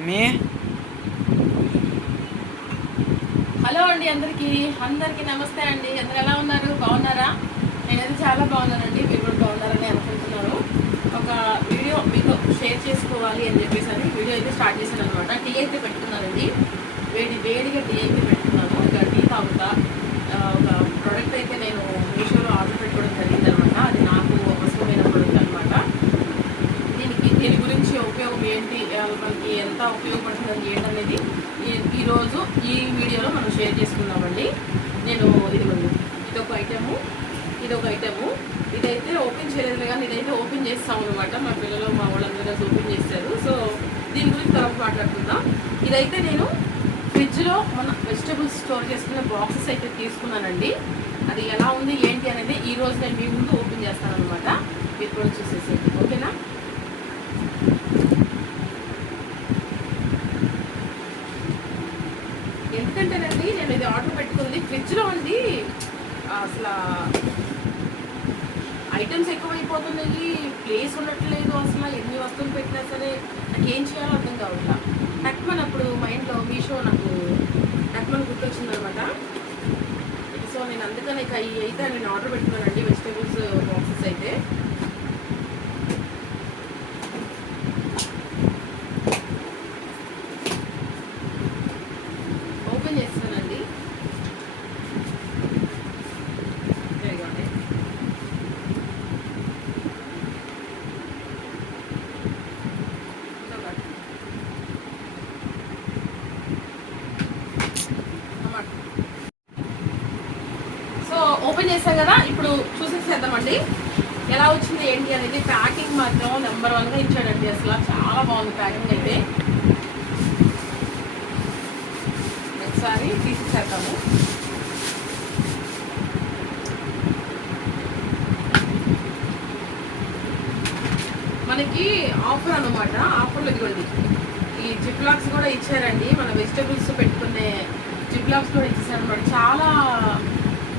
Mummy hello అండి, అందరికీ నమస్తే అండి. అందరు ఎలా ఉన్నారు? బాగున్నారా? నేనైతే చాలా బాగున్నానండి. మీరు కూడా బాగున్నారని అనుకుంటున్నాను. ఒక వీడియో మీతో షేర్ చేసుకోవాలి అని చెప్పేసి వీడియో అయితే స్టార్ట్ చేశాను అనమాట. టీ అయితే పెట్టుకున్నానండి. వేడిగా టీ అయితే పెట్టుకున్నాను. ఇక టీ తాగుతా. ఒక ప్రోడక్ట్ అయితే నేను మీషోలో ఆర్డర్ పెట్టుకోవడం జరిగింది అనమాట. అది నాకు అవసరమైన ప్రోడక్ట్ అనమాట. దీని గురించి ఉపయోగం ఏంటి, మనకి ఎంత ఉపయోగపడుతుందని ఏంటనేది ఈరోజు ఈ వీడియోలో మనం షేర్ చేసుకుందామండి. నేను ఇదొక ఐటము ఇదైతే ఓపెన్ చేయలేదు, కానీ ఇదైతే ఓపెన్ చేస్తాం అనమాట. మా పిల్లలు మా వాళ్ళందరూ కలిసి ఓపెన్ చేశారు. సో దీని గురించి తర్వాత మాట్లాడుకుందాం. ఇదైతే నేను ఫ్రిడ్జ్లో మన వెజిటబుల్స్ స్టోర్ చేసుకునే బాక్సెస్ అయితే తీసుకున్నానండి. అది ఎలా ఉంది ఏంటి అనేది ఈరోజు నేను మీ ముందు ఓపెన్ చేస్తాను అనమాట. మీరు కూడా చూసేసేయండి, ఓకేనా? ఎందుకంటేనండి నేను ఇది ఆర్డర్ పెట్టుకుంది ఫ్రిడ్జ్లో ఉంది. అసలు ఐటమ్స్ ఎక్కువైపోతున్నాయి, ప్లేస్ ఉండట్లేదు. అసలు ఎన్ని వస్తువులు పెట్టినా సరే నాకు ఏం చేయాలో అర్థం కావట్లా. టక్మన్ అప్పుడు మైండ్లో మీషో నాకు టక్మన్ గుర్తొచ్చిందనమాట. సో నేను అందుకని ఇక అయితే నేను ఆర్డర్ పెట్టుకున్నానండి వెజిటేబుల్స్ బాక్సెస్ అయితే. ఓపెన్ చేస్తానండి. సో ఓపెన్ చేసాం కదా, ఇప్పుడు చూసేసేద్దామండి ఎలా వచ్చింది ఏంటి అనేది. ప్యాకింగ్ మాత్రం నెంబర్ 1గా ఇచ్చాడండి. అసలు చాలా బాగుంది ప్యాకింగ్ అయితే. ఒకసారి తీసేసేద్దాము. మనకి ఆఫర్ అనమాట. ఆఫర్లో ఇదిగోండి ఈ జిప్ లాక్స్ కూడా ఇచ్చారండి. మన వెజిటబుల్స్ పెట్టుకునే జిప్ లాక్స్ కూడా ఇచ్చేసారనమాట. చాలా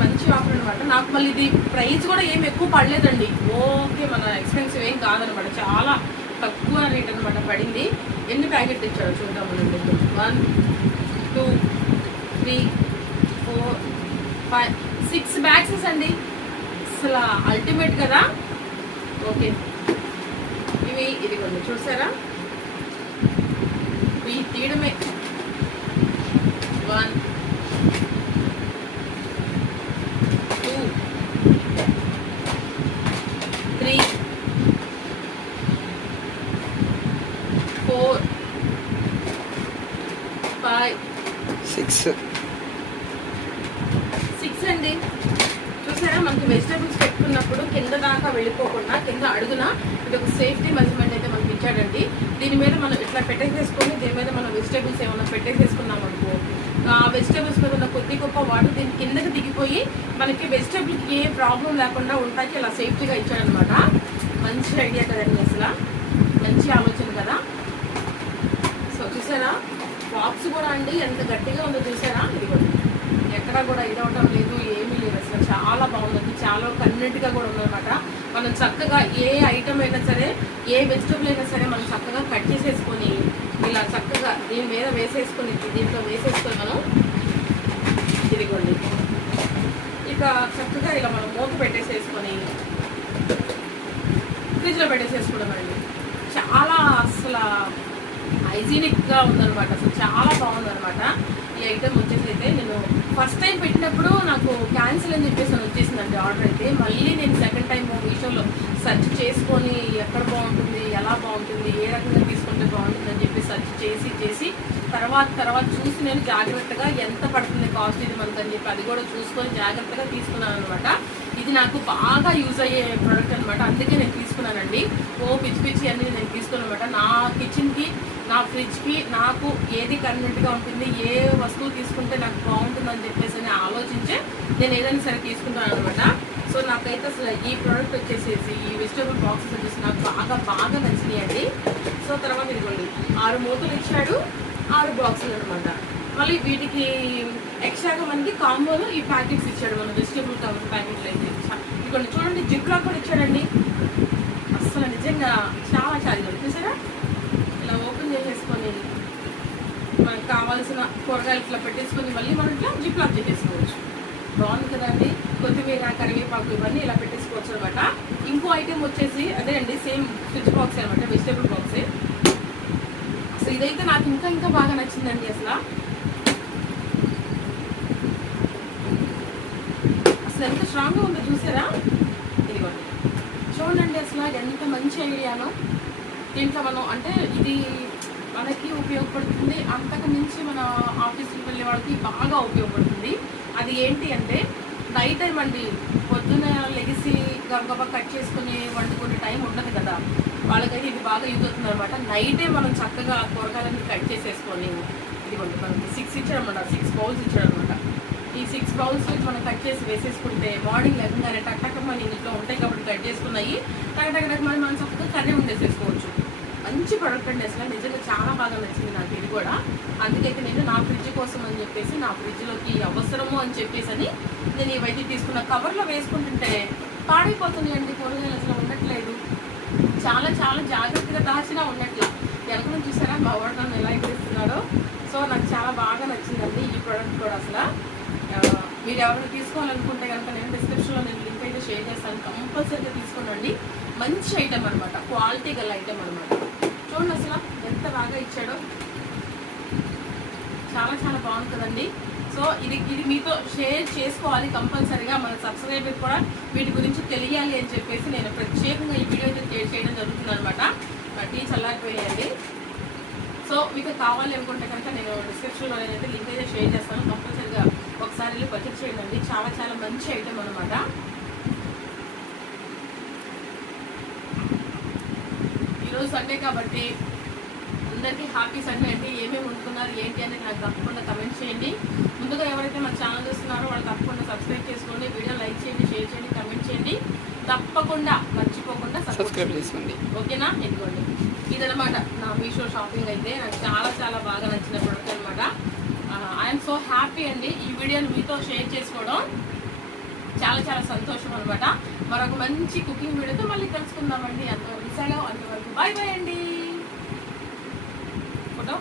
మంచి ఆఫర్ అనమాట. నాకు మళ్ళీ ఇది ప్రైస్ కూడా ఏం ఎక్కువ పడలేదండి. ఓకే, మన ఎక్స్పెన్సివ్ ఏం కాదనమాట. చాలా తక్కువ రేట్ అనమాట పడింది. ఎన్ని ప్యాకెట్లు ఇచ్చారో చూద్దామండి. 1 2 3 4 5 6 బ్యాగ్సెస్ అండి. అసలు అల్టిమేట్ కదా. ఓకే, ఇదిగోండి చూసారా, ఇవి తీయడమే. 1 2 3 4 5 6 అండి. చూసారా, మనకి వెజిటబుల్స్ పెట్టుకున్నప్పుడు కింద దాకా వెళ్ళిపోకుండా కింద అడుగున ఇది ఒక సేఫ్టీ మెజర్మెంట్ అయితే మనకి ఇచ్చాడండి. దీని మీద మనం ఇట్లా పెట్టేసేసుకొని దీని మీద మనం వెజిటబుల్స్ ఏమైనా పెట్టేసేసుకున్నాం అనుకో, ఆ వెజిటబుల్స్ మీద ఉన్న కొద్ది గొప్ప వాటర్ దీని కిందకి దిగిపోయి మనకి వెజిటబుల్కి ఏ ప్రాబ్లం లేకుండా ఉంటాకి ఇలా సేఫ్టీగా ఇచ్చాడనమాట. మంచి ఐడియా కదండి, అసలు మంచి ఆలోచన కదా. సో చూసారా, బాక్స్ కూడా అండి ఎంత గట్టిగా ఉందో చూసారా. ఇదిగోండి, ఎక్కడా కూడా ఇదవటం లేదు, ఏమీ లేదు. అసలు చాలా బాగుంది, చాలా కన్వీనెంట్గా కూడా ఉందన్నమాట. మనం చక్కగా ఏ ఐటమ్ అయినా సరే, ఏ వెజిటబుల్ అయినా సరే మనం చక్కగా కట్ చేసేసుకొని ఇలా చక్కగా దీని మీద వేసేసుకొని దీంట్లో వేసేసుకొని మనం ఇదిగోండి ఇక చక్కగా ఇలా మనం మూత పెట్టేసేసుకొని ఫ్రిడ్జ్లో పెట్టేసేసుకున్నామండి. చాలా అసలు హైజీనిక్గా ఉందన్నమాట. అసలు చాలా బాగుందన్నమాట ఈ ఐటమ్ వచ్చేసి. అయితే నేను ఫస్ట్ టైం పెట్టినప్పుడు నాకు క్యాన్సిల్ అని చెప్పేసి వచ్చేసిందండి ఆర్డర్ అయితే. మళ్ళీ నేను సెకండ్ టైం మీషోలో సెర్చ్ చేసుకొని ఎక్కడ బాగుంటుంది, ఎలా బాగుంటుంది, ఏ రకంగా తీసుకుంటే బాగుంటుంది అని చెప్పి సెర్చ్ చేసి తర్వాత చూసి నేను జాగ్రత్తగా ఎంత పడుతుంది కాస్ట్ ఇది మనకని చెప్పి అది కూడా చూసుకొని జాగ్రత్తగా తీసుకున్నాను అనమాట. ఇది నాకు బాగా యూజ్ అయ్యే ప్రోడక్ట్ అనమాట. అందుకే నేను తీసుకున్నానండి. పిచ్చి అన్ని నేను తీసుకున్నాను అనమాట. నా కిచెన్కి, నా ఫ్రిడ్జ్కి నాకు ఏది కన్వీనెంట్గా ఉంటుంది, ఏ వస్తువు తీసుకుంటే నాకు బాగుంటుందని చెప్పేసి ఆలోచించే నేను ఏదైనా సరే తీసుకుంటాను అనమాట. సో నాకైతే అసలు ఈ ప్రోడక్ట్ వచ్చేసేసి ఈ వెజిటబుల్ బాక్సెస్ వచ్చేసి నాకు బాగా నచ్చినాయండి. సో తర్వాత ఇదిగోండి 6 మూతలు ఇచ్చాడు, 6 బాక్సులు అనమాట. మళ్ళీ వీటికి ఎక్స్ట్రాగా మనకి కాంబోలో ఈ ప్యాకెట్స్ ఇచ్చాడు. మన వెజిటబుల్ ప్యాకెట్లు అయితే ఇదిగోండి చూడండి, జిప్ లాక్ కూడా ఇచ్చాడండి. అసలు నిజంగా చాలా చూసారా, ఇలా ఓపెన్ చేసేసుకొని కావాల్సిన కూరగాయలు ఇట్లా పెట్టేసుకొని మళ్ళీ మనం ఇట్లా జిప్ లాక్ చేసేసుకోవచ్చు. బాగుంది కదండి. కొత్తిమీర, కరివేపాకు ఇవన్నీ ఇలా పెట్టేసుకోవచ్చు అనమాట. ఇంకో ఐటెం వచ్చేసి అదే అండి, సేమ్ స్విచ్ బాక్స్ అనమాట, వెజిటేబుల్ బాక్సే. అసలు ఇదైతే నాకు ఇంకా బాగా నచ్చిందండి. అసలు ఎంత స్ట్రాంగ్గా ఉందో చూసారా? ఇదిగోండి చూడండి, అసలు ఎంత మంచి ఐడియానో. దీంట్లో మనం అంటే ఇది మనకి ఉపయోగపడుతుంది, అంతకు మించి మన ఆఫీస్కి వెళ్ళే వాళ్ళకి బాగా ఉపయోగపడుతుంది. అది ఏంటి అంటే నైట్ టైం అండి, పొద్దున్న లెగిసి గబగబా కట్ చేసుకుని వండుకునే టైం ఉండదు కదా, వాళ్ళకైతే ఇది బాగా యూజ్ అవుతుంది అనమాట. నైటే మనం చక్కగా కూరగాయలన్నీ కట్ చేసేసుకొని, ఇదిగోండి మనకి 6 ఇచ్చాడనమాట, 6 బౌల్స్ ఇచ్చాడనమాట. ఈ 6 బౌల్స్ మనం కట్ చేసి వేసేసుకుంటే మార్నింగ్ లేకుండానే టక్కమని ఇంట్లో ఉంటాయి కాబట్టి కట్ చేసుకున్నాయి టక్కమని మనం చక్కగా కర్రీ ఉండేసేసుకోవచ్చు. మంచి ప్రోడక్ట్ అండి, అసలు నిజంగా చాలా బాగా నచ్చింది నాకు ఇది కూడా. అందుకైతే నేను నా ఫ్రిడ్జ్ కోసం అని చెప్పేసి, నా ఫ్రిడ్జ్లోకి అవసరము అని చెప్పేసి నేను ఇవైతే తీసుకున్న. కవర్లో వేసుకుంటుంటే పాడైపోతుంది అండి, కూరగాయలు అసలు ఉండట్లేదు. చాలా జాగ్రత్తగా దాచినా ఉన్నట్ల. వెనక నుంచి చూసారా మా వాడు ఎలా ఎగిరిస్తున్నాడో. సో నాకు చాలా బాగా నచ్చిందండి ఈ ప్రోడక్ట్ కూడా. అసలు మీరు ఎవరైనా తీసుకోవాలనుకుంటే కనుక నేను డిస్క్రిప్షన్లో లింక్ అయితే షేర్ చేస్తాను, కంపల్సరీగా తీసుకోండి. మంచి ఐటెం అనమాట, క్వాలిటీ గల ఐటెం అనమాట. చూడండి అసలు ఎంత బాగా ఇచ్చాడో, చాలా బాగుంది కదండి. సో ఇది మీతో షేర్ చేసుకోవాలి కంపల్సరీగా. మన సబ్స్క్రైబర్ కూడా వీటి గురించి తెలియాలి అని చెప్పేసి నేను ప్రత్యేకంగా ఈ వీడియో అయితే చేయడం జరుగుతుంది అనమాట. టీ చల్లారిపోయాయండి. సో మీకు కావాలి అనుకుంటే కనుక నేను డిస్క్రిప్షన్లో అయితే లింక్ అయితే షేర్ చేస్తాను, కంపల్సరీగా ఒకసారి వెళ్ళి పర్చేస్ చేయండి. చాలా మంచి ఐటెం అనమాట. ఈరోజు సండే కాబట్టి అందరికీ హ్యాపీ సండే అండి. ఏమేమి వండుకున్నారు ఏంటి అనేది నాకు తప్పకుండా కమెంట్ చేయండి. ముందుగా ఎవరైతే మన ఛానల్ చూస్తున్నారో వాళ్ళు తప్పకుండా సబ్స్క్రైబ్ చేసుకోండి, వీడియో లైక్ చేయండి, షేర్ చేయండి, కమెంట్ చేయండి, తప్పకుండా మర్చిపోకుండా సబ్స్క్రైబ్ చేసుకోండి. ఓకేనా? ఇదిగోండి ఇదనమాట నా మీషో షాపింగ్ అయితే. నాకు చాలా బాగా నచ్చిన ప్రోడక్ట్ అనమాట. ఐఎమ్ సో హ్యాపీ అండి ఈ వీడియోని మీతో షేర్ చేసుకోవడం. చాలా సంతోషం అనమాట. మరొక మంచి కుకింగ్ వీడియోతో మళ్ళీ కలుసుకుందామండి. అంతవరకు బాయ్ అండి. ఫోటో